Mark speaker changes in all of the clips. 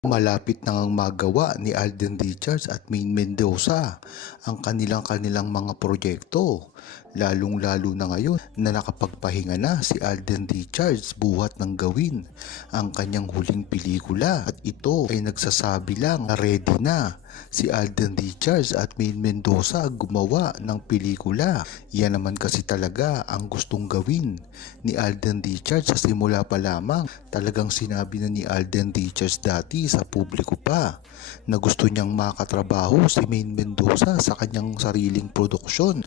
Speaker 1: Malapit na ngang magawa ni Alden Richards at Maine Mendoza ang kanilang kanilang mga proyekto. Lalong-lalo na ngayon na nakapagpahinga na si Alden Richards buhat ng gawin ang kanyang huling pelikula at ito ay nagsasabi lang na ready na si Alden Richards at Maine Mendoza gumawa ng pelikula. Yan naman kasi talaga ang gustong gawin ni Alden Richards sa simula pa lamang. Talagang sinabi na ni Alden Richards dati sa publiko pa na gusto niyang makatrabaho si Maine Mendoza sa kanyang sariling produksyon.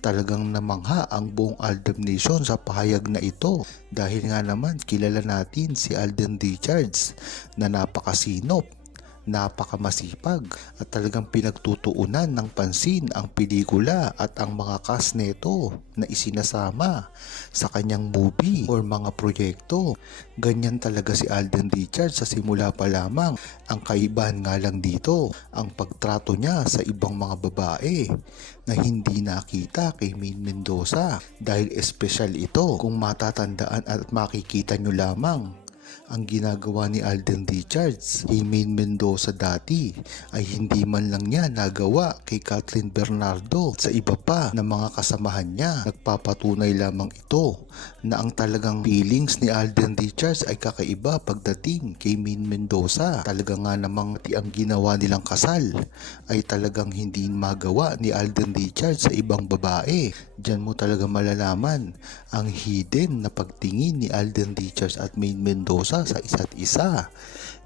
Speaker 1: Talagang namangha ang buong Aldam Nation sa pahayag na ito. Dahil nga naman kilala natin si Alden Richards na napakasinop napakamasipag at talagang pinagtutuunan ng pansin ang pelikula at ang mga cast neto na isinasama sa kanyang movie or mga proyekto. Ganyan talaga si Alden Richards sa simula pa lamang. Ang kaibahan nga lang dito, ang pagtrato niya sa ibang mga babae na hindi nakita kay Maine Mendoza dahil espesyal ito kung matatandaan at makikita nyo lamang ang ginagawa ni Alden Richards kay Maine Mendoza dati ay hindi man lang niya nagawa kay Catherine Bernardo sa iba pa na mga kasamahan niya. Nagpapatunay lamang ito na ang talagang feelings ni Alden Richards ay kakaiba pagdating kay Maine Mendoza. Talaga nga namang ang ginawa nilang kasal ay talagang hindi magawa ni Alden Richards sa ibang babae. Diyan mo talaga malalaman ang hidden na pagtingin ni Alden Richards at Maine Mendoza sa isa't isa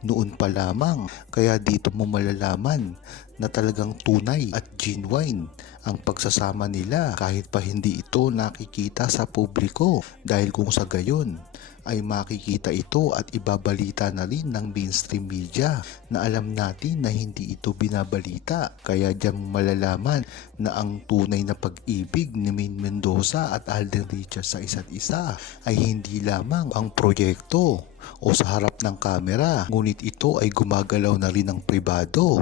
Speaker 1: noon pa lamang kaya dito mo malalaman na talagang tunay at genuine ang pagsasama nila kahit pa hindi ito nakikita sa publiko. Dahil kung sa gayon ay makikita ito at ibabalita na rin ng mainstream media na alam natin na hindi ito binabalita. Kaya diyan mo malalaman na ang tunay na pag-ibig ni Maine Mendoza at Alden Richards sa isa't isa ay hindi lamang ang proyekto o sa harap ng kamera ngunit ito ay gumagalaw na rin ng pribado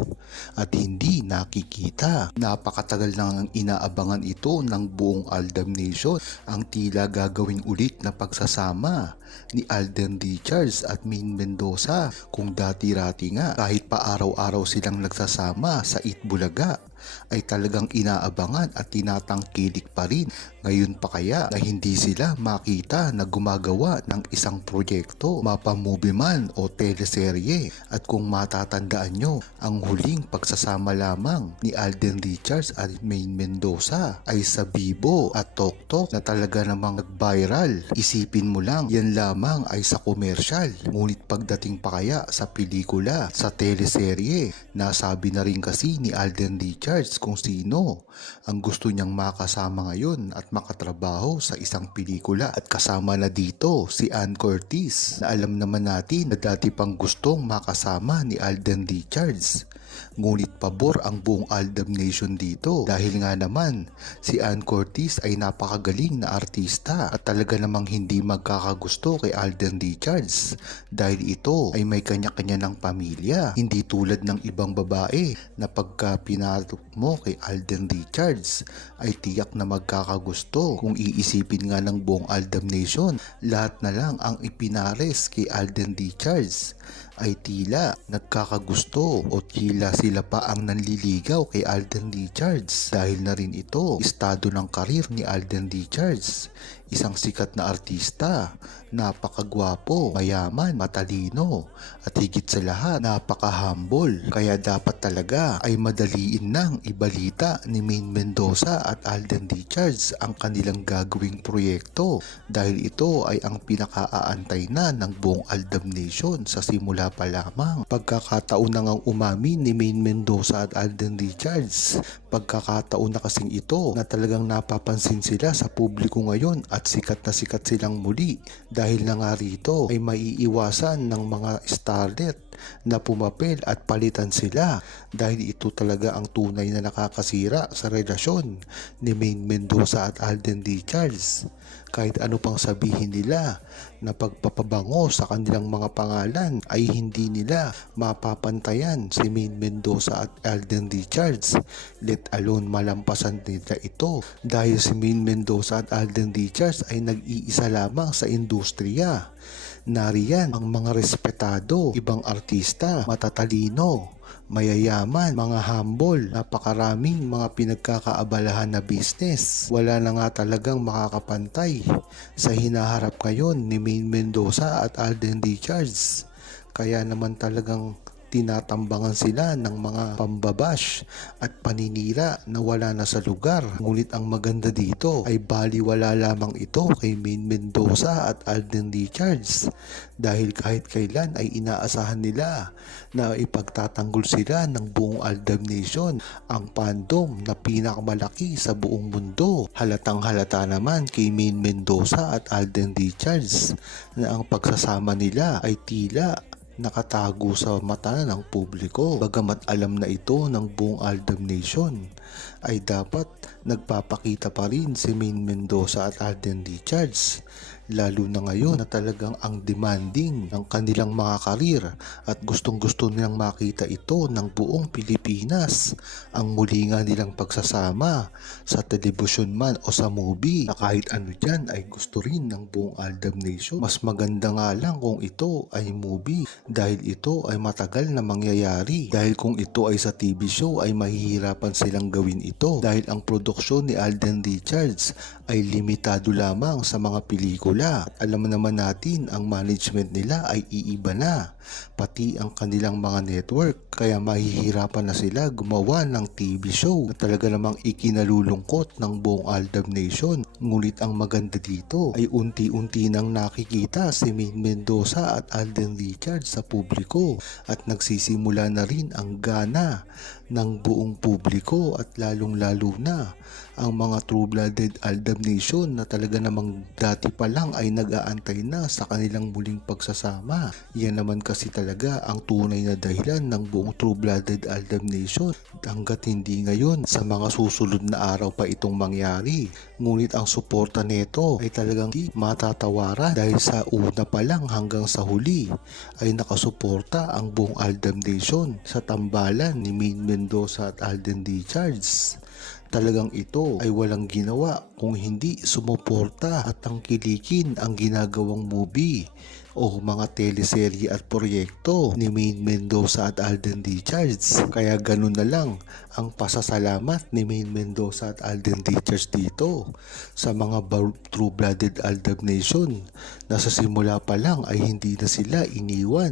Speaker 1: at hindi nakikita. Napakatagal nang inaabangan ito ng buong Aldam Nation ang tila gagawing ulit na pagsasama ni Alden Richards at Maine Mendoza kung dati-rati nga kahit pa araw-araw silang nagsasama sa Itbulaga ay talagang inaabangan at tinatangkilik pa rin. Ngayon pa kaya na hindi sila makita na gumagawa ng isang proyekto, mapamovie man o teleserye. At kung matatandaan nyo, ang huling pagsasama lamang ni Alden Richards at Maine Mendoza ay sa Bibo at Tok Tok na talaga namang nag-viral. Isipin mo lang, yan lamang ay sa komersyal. Ngunit pagdating pa kaya sa pelikula, sa teleserye, nasabi na rin kasi ni Alden Richards kung sino ang gusto niyang makasama ngayon at makatrabaho sa isang pelikula at kasama na dito si Ann Curtis na alam naman natin na dati pang gustong makasama ni Alden Richards. Ngunit pabor ang buong Aldam Nation dito. Dahil nga naman si Ann Curtis ay napakagaling na artista at talaga namang hindi magkakagusto kay Alden Richards. Dahil ito ay may kanya-kanya ng pamilya hindi tulad ng ibang babae na pagka pinatok mo kay Alden Richards ay tiyak na magkakagusto. Kung iisipin nga ng buong Aldam Nation lahat na lang ang ipinares kay Alden Richards ay tila nagkakagusto o tila sila pa ang nanliligaw kay Alden Richards. Dahil na rin ito estado ng karir ni Alden Richards isang sikat na artista napakagwapo, mayaman, matalino at higit sa lahat napaka-humble kaya dapat talaga ay madaliin nang ibalita ni Maine Mendoza at Alden Richards ang kanilang gagawing proyekto dahil ito ay ang pinakaaantay na ng buong Aldam Nation sa simula pa lamang. Pagkakataon na ngang umamin ni Maine Mendoza at Alden Richards pagkakataon na kasing ito na talagang napapansin sila sa publiko ngayon at sikat na sikat silang muli dahil na nga rito ay maiiwasan ng mga starlet na pumapel at palitan sila dahil ito talaga ang tunay na nakakasira sa relasyon ni Maine Mendoza at Alden Richards. Kahit ano pang sabihin nila na pagpapabango sa kanilang mga pangalan ay hindi nila mapapantayan si Maine Mendoza at Alden Richards. Let alone malampasan nila ito dahil si Maine Mendoza at Alden Richards ay nag-iisa lamang sa industriya Nariyan ang mga respetado, ibang artista, matatalino, mayayaman, mga humble, napakaraming mga pinagkakaabalahan na business. Wala na nga talagang makakapantay sa hinaharap ngayon ni Main Mendoza at Alden Richards. Kaya naman talagang tinatambangan sila ng mga pambabash at paninira na wala na sa lugar. Ngunit ang maganda dito ay baliwala lamang ito kay Main Mendoza at Alden Richards dahil kahit kailan ay inaasahan nila na ipagtatanggol sila ng buong Aldab Nation ang fandom na pinakamalaki sa buong mundo. Halatang halata naman kay Main Mendoza at Alden Richards na ang pagsasama nila ay tila nakatago sa mata ng publiko. Bagamat alam na ito ng buong Aldam Nation, ay dapat nagpapakita pa rin si Main Mendoza at Alden Richards lalo na ngayon na talagang ang demanding ng kanilang mga karir at gustong gusto nilang makita ito ng buong Pilipinas. Ang muli nga nilang pagsasama sa telebisyon man o sa movie na kahit ano dyan ay gusto rin ng buong Aldam Nation. Mas maganda nga lang kung ito ay movie dahil ito ay matagal na mangyayari. Dahil kung ito ay sa TV show ay mahihirapan silang gawin ito dahil ang produksyon ni Alden Richards ay limitado lamang sa mga pelikula. Alam naman natin ang management nila ay iiba na pati ang kanilang mga network. Kaya mahihirapan na sila gumawa ng TV show na talaga namang ikinalulungkot ng buong Aldab Nation. Ngunit ang maganda dito ay unti-unti nang nakikita si Main Mendoza at Alden Richards sa publiko. At nagsisimula na rin ang gana ng buong publiko at lalong-lalo na ang mga true-blooded Aldab Nation na talaga namang dati pa lang ay nag-aantay na sa kanilang muling pagsasama. Yan naman kasi talaga ang tunay na dahilan ng buong true-blooded Aldab Nation hanggat hindi ngayon sa mga susunod na araw pa itong mangyari. Ngunit ang suporta nito ay talagang di matatawaran dahil sa una pa lang hanggang sa huli ay nakasuporta ang buong Aldab Nation sa tambalan ni Main Mendoza at Alden Richards talagang ito ay walang ginawa kung hindi sumuporta at tangkilikin ang ginagawang movie o mga teleserye at proyekto ni Main Mendoza at Alden Richards. Kaya ganun na lang ang pasasalamat ni Main Mendoza at Alden Richards dito sa mga true-blooded Aldab Nation na sa simula pa lang ay hindi na sila iniwan.